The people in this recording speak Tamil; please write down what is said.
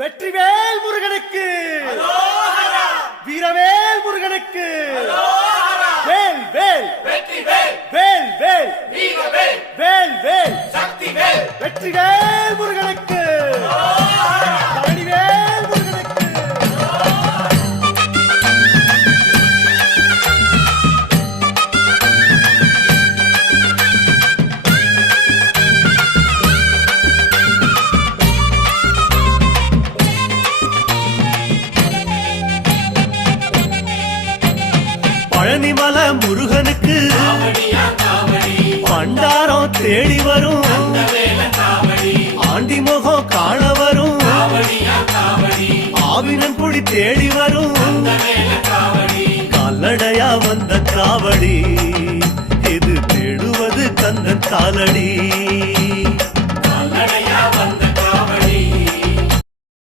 வெற்றிவேல் முருகனுக்கு, வீரவேல் முருகனுக்கு, வேல் வேல் வேல் வேல் வேல் வேல் வெற்றிவேல் முருகனுக்கு, பழனிவேல் முருகனுக்கு. பழனிமல முருகனுக்கு பண்டாரம் தேடி வரும், ஆண்டி முகம் காண வரும், ஆவினன் குடி தேடி வரும், கால்நடையா வந்த காவடி இது தேடுவது கந்தன் காலடி.